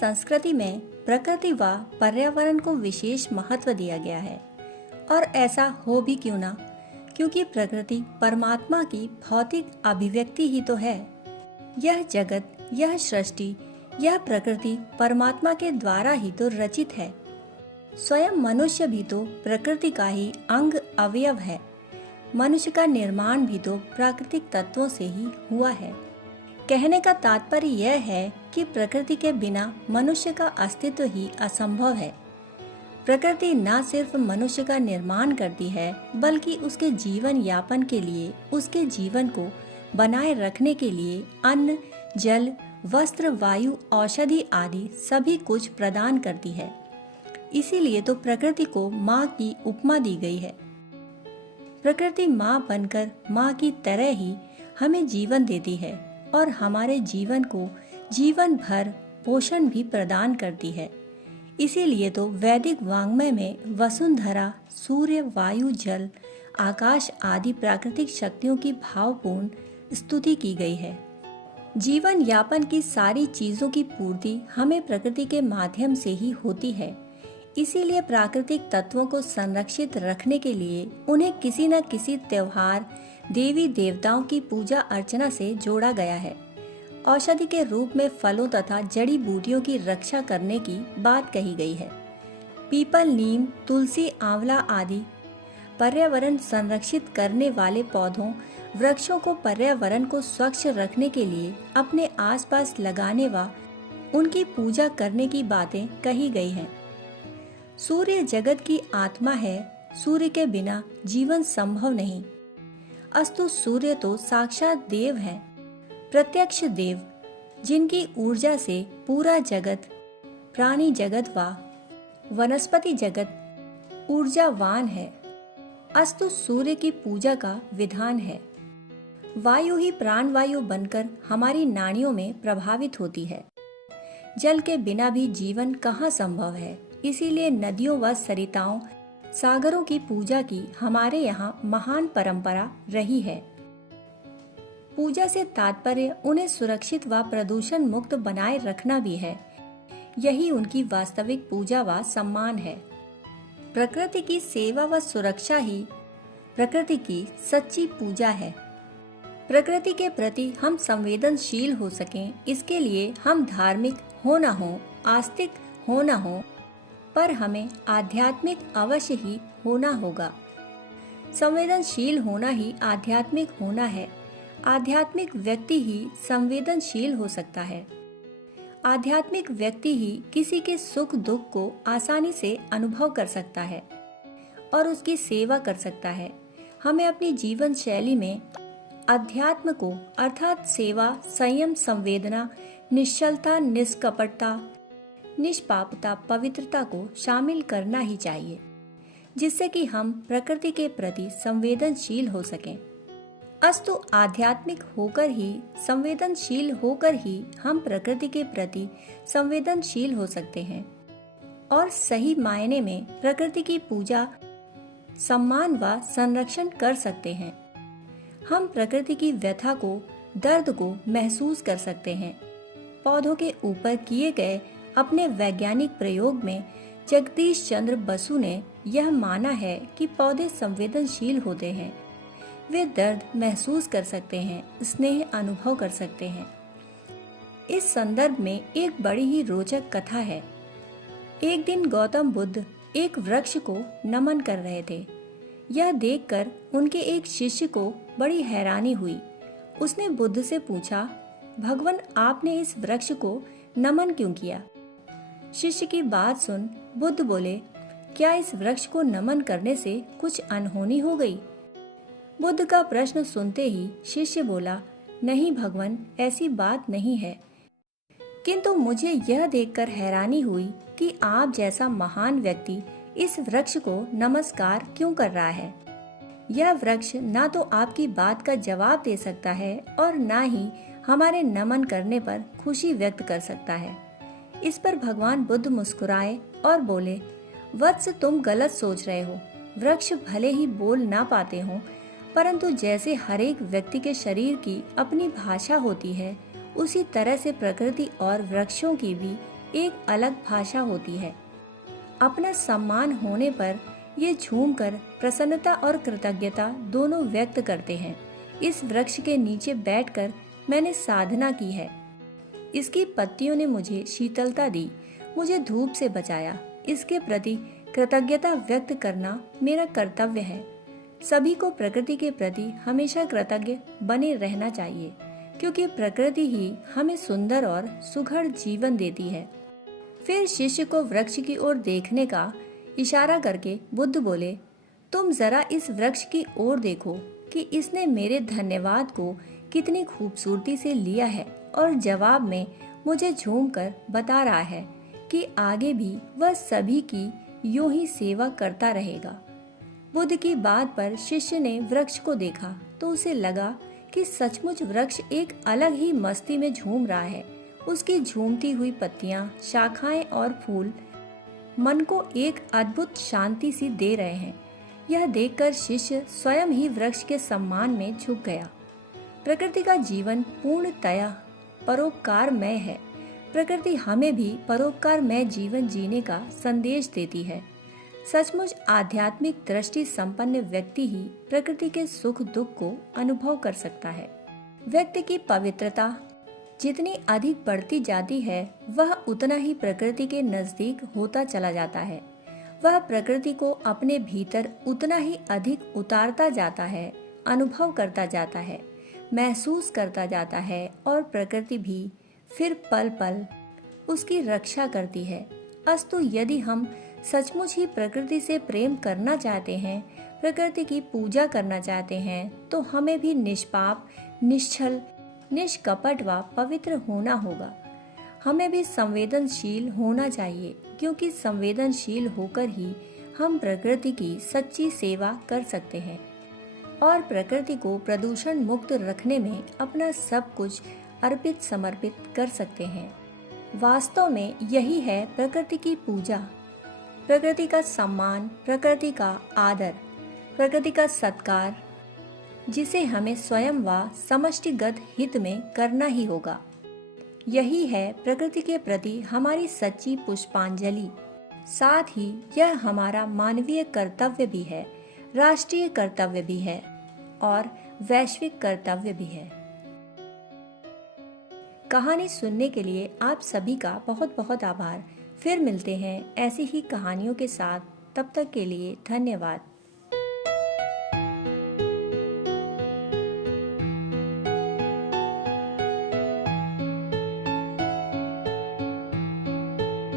संस्कृति में प्रकृति व पर्यावरण को विशेष महत्व दिया गया है और ऐसा हो भी क्यों ना, क्योंकि प्रकृति परमात्मा की भौतिक अभिव्यक्ति ही तो है। यह जगत, यह सृष्टि, यह प्रकृति परमात्मा के द्वारा ही तो रचित है। स्वयं मनुष्य भी तो प्रकृति का ही अंग अवयव है। मनुष्य का निर्माण भी तो प्राकृतिक तत्वों से ही हुआ है। कहने का तात्पर्य यह है कि प्रकृति के बिना मनुष्य का अस्तित्व ही असंभव है। प्रकृति न सिर्फ मनुष्य का निर्माण करती है, बल्कि उसके जीवन यापन के लिए, उसके जीवन को बनाए रखने के लिए अन्न, जल, वस्त्र, वायु, औषधि आदि सभी कुछ प्रदान करती है। इसीलिए तो प्रकृति को माँ की उपमा दी गई है। प्रकृति माँ बनकर माँ की तरह ही हमें जीवन देती है और हमारे जीवन को जीवन भर पोषण भी प्रदान करती है। इसीलिए तो वैदिक वाङ्मय में वसुंधरा, सूर्य, वायु, जल, आकाश आदि प्राकृतिक शक्तियों की भावपूर्ण स्तुति की गई है। जीवन यापन की सारी चीजों की पूर्ति हमें प्रकृति के माध्यम से ही होती है। इसीलिए प्राकृतिक तत्वों को संरक्षित रखने के लिए उन्हें किसी न किसी त्योहार, देवी देवताओं की पूजा अर्चना से जोड़ा गया है। औषधि के रूप में फलों तथा जड़ी बूटियों की रक्षा करने की बात कही गई है। पीपल, नीम, तुलसी, आंवला आदि पर्यावरण संरक्षित करने वाले पौधों, वृक्षों को पर्यावरण को स्वच्छ रखने के लिए अपने आसपास लगाने व उनकी पूजा करने की बातें कही गई हैं। सूर्य जगत की आत्मा है, सूर्य के बिना जीवन संभव नहीं। अस्तु सूर्य तो साक्षात देव है, प्रत्यक्ष देव, जिनकी ऊर्जा से पूरा जगत, प्राणी जगत व वनस्पति जगत ऊर्जावान है। अस्तु सूर्य की पूजा का विधान है। वायु ही प्राणवायु बनकर हमारी नाड़ियों में प्रभावित होती है। जल के बिना भी जीवन कहाँ संभव है। इसीलिए नदियों व सरिताओं, सागरों की पूजा की हमारे यहाँ महान परंपरा रही है। पूजा से तात्पर्य उन्हें सुरक्षित व प्रदूषण मुक्त बनाए रखना भी है। यही उनकी वास्तविक पूजा व सम्मान है। प्रकृति की सेवा व सुरक्षा ही प्रकृति की सच्ची पूजा है। प्रकृति के प्रति हम संवेदनशील हो सकें, इसके लिए हम धार्मिक हो न हो, आस्तिक हो न हो, पर हमें आध्यात्मिक अवश्य ही होना होगा। संवेदनशील होना ही आध्यात्मिक होना है। आध्यात्मिक व्यक्ति ही संवेदनशील हो सकता है। आध्यात्मिक व्यक्ति ही किसी के सुख दुख को आसानी से अनुभव कर सकता है और उसकी सेवा कर सकता है। हमें अपनी जीवन शैली में अध्यात्म को अर्थात सेवा, संयम, संवेदना, निश्चलता, निष्कपटता, निष्पापता, पवित्रता को शामिल करना ही चाहिए, जिससे कि हम प्रकृति के प्रति संवेदनशील हो सकें। अस्तु आध्यात्मिक होकर ही, संवेदनशील होकर ही हम प्रकृति के प्रति संवेदनशील हो सकते हैं और सही मायने में प्रकृति की पूजा, सम्मान व संरक्षण कर सकते हैं। हम प्रकृति की व्यथा को, दर्द को महसूस कर सकते हैं। पौधों के ऊपर किए गए अपने वैज्ञानिक प्रयोग में जगदीश चंद्र बसु ने यह माना है कि पौधे संवेदनशील होते हैं। वे दर्द महसूस कर सकते हैं, स्नेह अनुभव कर सकते हैं। इस संदर्भ में एक बड़ी ही रोचक कथा है। एक दिन गौतम बुद्ध एक वृक्ष को नमन कर रहे थे। यह देखकर उनके एक शिष्य को बड़ी हैरानी हुई। उसने बुद्ध से पूछा, भगवान, आपने इस वृक्ष को नमन क्यों किया? शिष्य की बात सुन बुद्ध बोले, क्या इस वृक्ष को नमन करने से कुछ अनहोनी हो गई? बुद्ध का प्रश्न सुनते ही शिष्य बोला, नहीं भगवान, ऐसी बात नहीं है, किंतु मुझे यह देखकर हैरानी हुई कि आप जैसा महान व्यक्ति इस वृक्ष को नमस्कार क्यों कर रहा है। यह वृक्ष ना तो आपकी बात का जवाब दे सकता है और ना ही हमारे नमन करने पर खुशी व्यक्त कर सकता है। इस पर भगवान बुद्ध मुस्कुराए और बोले, वत्स, तुम गलत सोच रहे हो। वृक्ष भले ही बोल ना पाते हों, परंतु जैसे हर एक व्यक्ति के शरीर की अपनी भाषा होती है, उसी तरह से प्रकृति और वृक्षों की भी एक अलग भाषा होती है। अपना सम्मान होने पर ये झूमकर प्रसन्नता और कृतज्ञता दोनों व्यक्त करते हैं। इस वृक्ष के नीचे बैठकर मैंने साधना की है। इसकी पत्तियों ने मुझे शीतलता दी, मुझे धूप से बचाया। इसके प्रति कृतज्ञता व्यक्त करना मेरा कर्तव्य है। सभी को प्रकृति के प्रति हमेशा कृतज्ञ बने रहना चाहिए, क्योंकि प्रकृति ही हमें सुंदर और सुघड़ जीवन देती है। फिर शिष्य को वृक्ष की ओर देखने का इशारा करके बुद्ध बोले, तुम जरा इस वृक्ष की ओर देखो कि इसने मेरे धन्यवाद को कितनी खूबसूरती से लिया है और जवाब में मुझे झूमकर बता रहा है कि आगे भी वह सभी की यूं ही सेवा करता रहेगा। बुद्ध की बात पर शिष्य ने वृक्ष को देखा तो उसे लगा कि सचमुच वृक्ष एक अलग ही मस्ती में झूम रहा है। उसकी झूमती हुई पत्तियां, शाखाएं और फूल मन को एक अद्भुत शांति सी दे रहे हैं। यह देखकर शिष्य स्वयं ही वृक्ष के सम्मान में झुक गया। प्रकृति का जीवन पूर्णतया परोपकारमय है। प्रकृति हमें भी परोपकारमय जीवन जीने का संदेश देती है। सचमुच आध्यात्मिक दृष्टि संपन्न व्यक्ति ही प्रकृति के सुख दुख को अनुभव कर सकता है। व्यक्ति की पवित्रता जितनी अधिक बढ़ती जाती है, वह उतना ही प्रकृति के नजदीक होता चला जाता है। वह प्रकृति को अपने भीतर उतना ही अधिक उतारता जाता है, अनुभव करता जाता है, महसूस करता जाता है और प्रकृति भी फिर पल पल उसकी रक्षा करती है। अस्तु यदि हम सचमुच ही प्रकृति से प्रेम करना चाहते हैं, प्रकृति की पूजा करना चाहते हैं, तो हमें भी निष्पाप, निश्चल, निष्कपट व पवित्र होना होगा। हमें भी संवेदनशील होना चाहिए, क्योंकि संवेदनशील होकर ही हम प्रकृति की सच्ची सेवा कर सकते हैं और प्रकृति को प्रदूषण मुक्त रखने में अपना सब कुछ अर्पित समर्पित कर सकते हैं। वास्तव में यही है प्रकृति की पूजा, प्रकृति का सम्मान, प्रकृति का आदर, प्रकृति का सत्कार, जिसे हमें स्वयं व समष्टिगत हित में करना ही होगा। यही है प्रकृति के प्रति हमारी सच्ची पुष्पांजलि। साथ ही यह हमारा मानवीय कर्तव्य भी है, राष्ट्रीय कर्तव्य भी है और वैश्विक कर्तव्य भी है। कहानी सुनने के लिए आप सभी का बहुत बहुत आभार। फिर मिलते हैं ऐसी ही कहानियों के साथ। तब तक के लिए धन्यवाद।